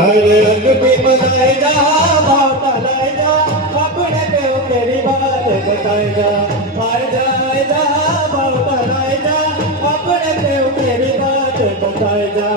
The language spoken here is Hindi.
हरे रंग भी मनाए जा, बात लाए जा, अपने पे तेरी बात बताए जा, आए जा, बात लाए जा, अपने पे तेरी बात बताए जा।